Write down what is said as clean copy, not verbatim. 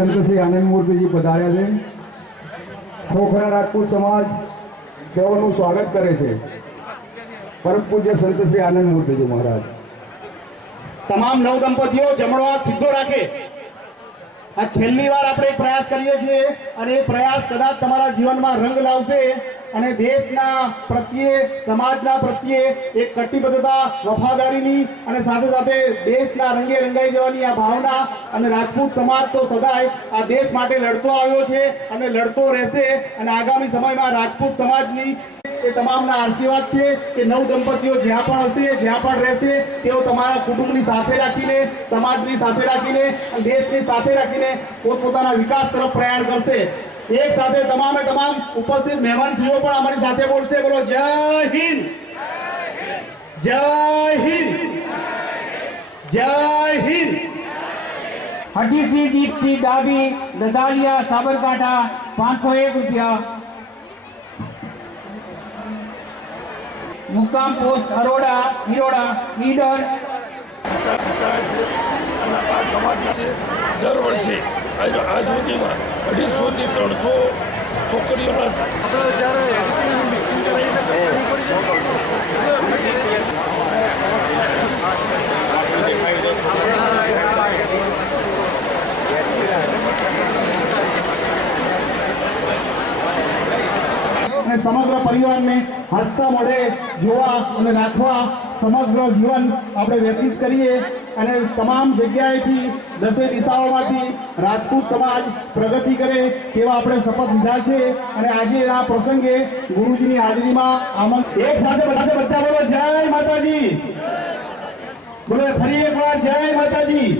સંત શ્રી આનંદ મૂર્તિજી પધાર્યા છે। ખોખરા રાજપૂત સમાજ તેઓનું સ્વાગત કરે છે। પરમ પૂજ્ય સંત શ્રી આનંદ મૂર્તિજી મહારાજ। તમામ નવ દંપતીઓ જમણો હાથ સીધો રાખે। આ છેલ્લી વાર આપણે એક પ્રયાસ કરીએ છીએ અને એ પ્રયાસ કદાચ તમારા જીવનમાં રંગ લાવશે અને દેશના પ્રત્યે સમાજના પ્રત્યે એક કટિબદ્ધતા વફાદારીની અને સાથે સાથે દેશના રંગે રંગાઈ જવાની આ ભાવના અને રાજપૂત સમાજ તો સદાય આ દેશ માટે લડતો આવ્યો છે અને લડતો રહેશે અને આગામી સમયમાં રાજપૂત સમાજની એ તમામના આશીર્વાદ છે કે નવ દંપતીઓ જ્યાં પણ હશે જ્યાં પણ રહેશે તેઓ તમારા કુટુંબની સાથે રાખીને સમાજની સાથે રાખીને અને દેશની સાથે રાખીને પોતપોતાના વિકાસ તરફ પ્રયાણ કરશે। एक साथ तमामे तमाम उपस्थित मेहमान थीओ पण हमारी साथे बोलছে। बोलो जय हिंद, जय हिंद, जय हिंद। हटीसी दीपसी डाबी ददालिया साबरकांठा 501 रुपया। मुकाम पोस्ट अरोड़ा हिरोड़ा ईडर। दर वर्षे आज सुधीમાં 250 થી 300 છોકરીઓના समग्र परिवार में हसता मोढ़े जोवा અને રાખવા સમગ્ર જીવન આપણે વ્યતીત કરીએ અને તમામ જગ્યાએથી દસે દિશાઓમાંથી રાજપૂત સમાજ પ્રગતિ કરે તેવા આપણે શપથ લીધા છે અને આજે આ પ્રસંગે ગુરુજીની હાજરીમાં એક સાથે બધા બોલો જય માતાજી। બોલો ફરી એકવાર જય માતાજી।